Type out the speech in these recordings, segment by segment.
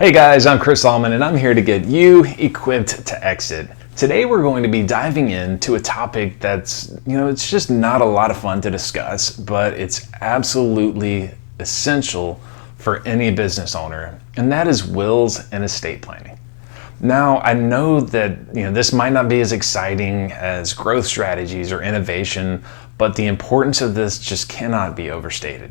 Hey guys, I'm Chris Alman and I'm here to get you equipped to exit. Today we're going to be diving into a topic that's, it's just not a lot of fun to discuss, but it's absolutely essential for any business owner, and that is wills and estate planning. Now, I know that, this might not be as exciting as growth strategies or innovation, but the importance of this just cannot be overstated.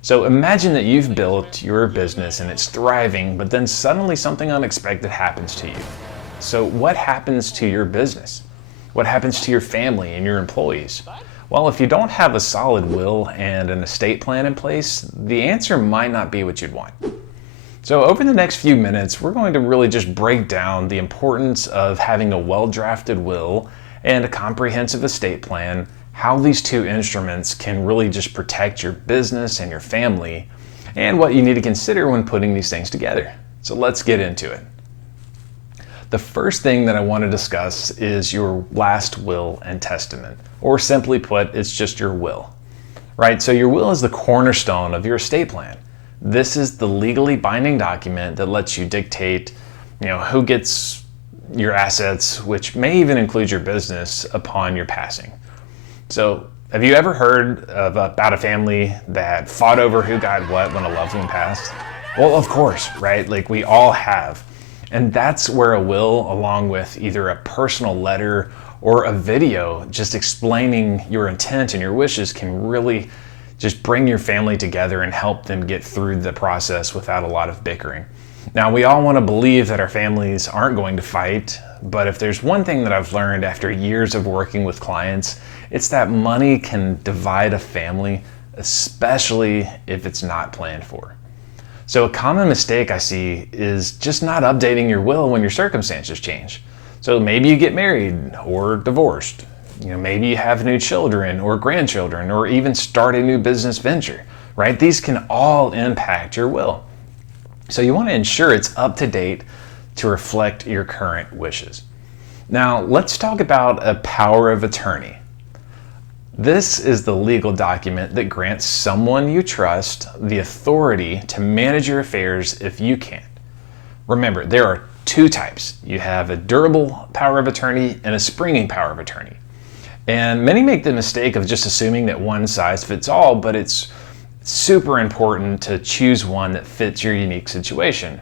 So imagine that you've built your business and it's thriving, but then suddenly something unexpected happens to you. So what happens to your business? What happens to your family and your employees? Well, if you don't have a solid will and an estate plan in place, the answer might not be what you'd want. So over the next few minutes, we're going to really just break down the importance of having a well-drafted will and a comprehensive estate plan, how these two instruments can really just protect your business and your family, and what you need to consider when putting these things together. So let's get into it. The first thing that I want to discuss is your last will and testament, or simply put, it's just your will, right? So your will is the cornerstone of your estate plan. This is the legally binding document that lets you dictate, who gets your assets, which may even include your business upon your passing. So, have you ever heard about a family that fought over who got what when a loved one passed? Well, of course, right? Like we all have. And that's where a will, along with either a personal letter or a video just explaining your intent and your wishes, can really just bring your family together and help them get through the process without a lot of bickering. Now, we all want to believe that our families aren't going to fight, but if there's one thing that I've learned after years of working with clients, it's that money can divide a family, especially if it's not planned for. So a common mistake I see is just not updating your will when your circumstances change. So maybe you get married or divorced. Maybe you have new children or grandchildren or even start a new business venture, right? These can all impact your will. So you want to ensure it's up to date to reflect your current wishes. Now, let's talk about a power of attorney. This is the legal document that grants someone you trust the authority to manage your affairs if you can't. Remember, there are two types. You have a durable power of attorney and a springing power of attorney. And many make the mistake of just assuming that one size fits all, but it's super important to choose one that fits your unique situation.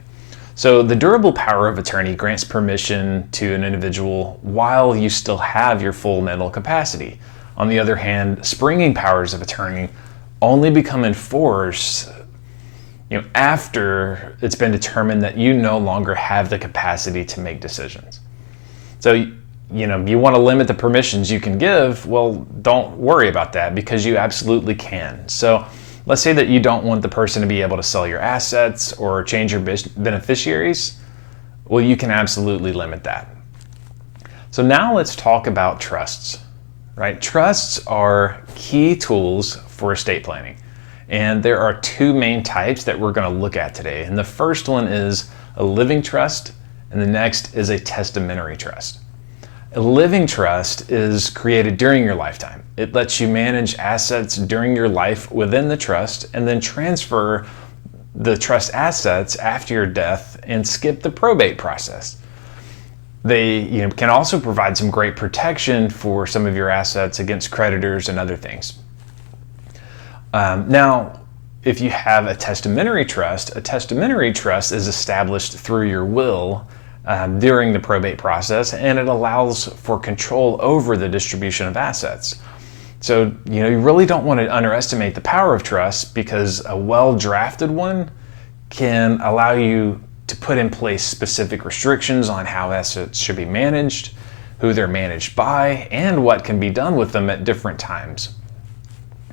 So the durable power of attorney grants permission to an individual while you still have your full mental capacity. On the other hand, springing powers of attorney only become in force after it's been determined that you no longer have the capacity to make decisions. So, you want to limit the permissions you can give, well, don't worry about that because you absolutely can. So let's say that you don't want the person to be able to sell your assets or change your beneficiaries. Well, you can absolutely limit that. So now let's talk about trusts, right? Trusts are key tools for estate planning. And there are two main types that we're going to look at today. And the first one is a living trust, and the next is a testamentary trust. A living trust is created during your lifetime. It lets you manage assets during your life within the trust and then transfer the trust assets after your death and skip the probate process. They can also provide some great protection for some of your assets against creditors and other things. Now, if you have a testamentary trust is established through your will during the probate process, and it allows for control over the distribution of assets. So, you really don't want to underestimate the power of trust because a well-drafted one can allow you to put in place specific restrictions on how assets should be managed, who they're managed by, and what can be done with them at different times.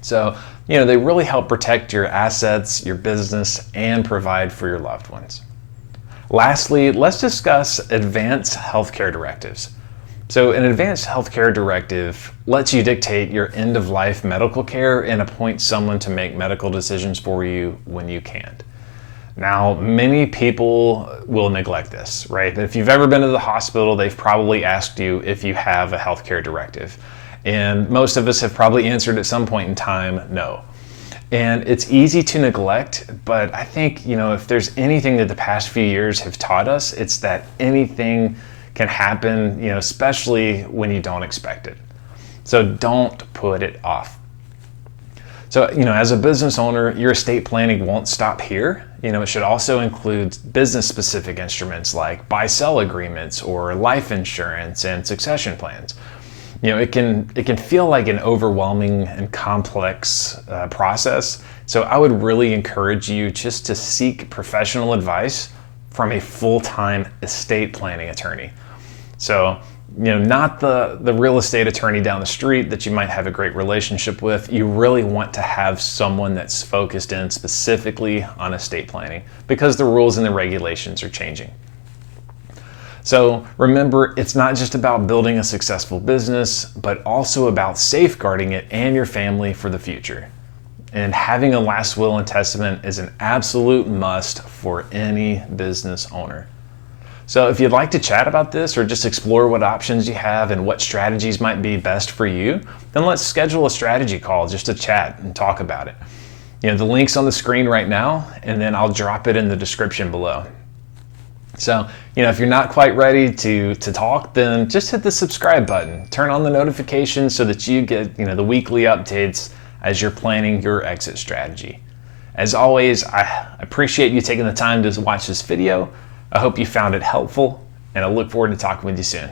So, they really help protect your assets, your business, and provide for your loved ones. Lastly, let's discuss advanced healthcare directives. So an advanced healthcare directive lets you dictate your end-of-life medical care and appoint someone to make medical decisions for you when you can't. Now, many people will neglect this, right? If you've ever been to the hospital, they've probably asked you if you have a healthcare directive. And most of us have probably answered at some point in time, no. And it's easy to neglect, but I think, if there's anything that the past few years have taught us, it's that anything can happen, especially when you don't expect it. So don't put it off. So, as a business owner, your estate planning won't stop here. It should also include business-specific instruments like buy-sell agreements or life insurance and succession plans. It can feel like an overwhelming and complex process. So I would really encourage you just to seek professional advice from a full-time estate planning attorney. So, not the real estate attorney down the street that you might have a great relationship with. You really want to have someone that's focused in specifically on estate planning because the rules and the regulations are changing. So remember, it's not just about building a successful business, but also about safeguarding it and your family for the future. And having a last will and testament is an absolute must for any business owner. So if you'd like to chat about this or just explore what options you have and what strategies might be best for you, then let's schedule a strategy call just to chat and talk about it. The link's on the screen right now, and then I'll drop it in the description below. So, if you're not quite ready to talk, then just hit the subscribe button. Turn on the notifications so that you get, the weekly updates as you're planning your exit strategy. As always, I appreciate you taking the time to watch this video. I hope you found it helpful, and I look forward to talking with you soon.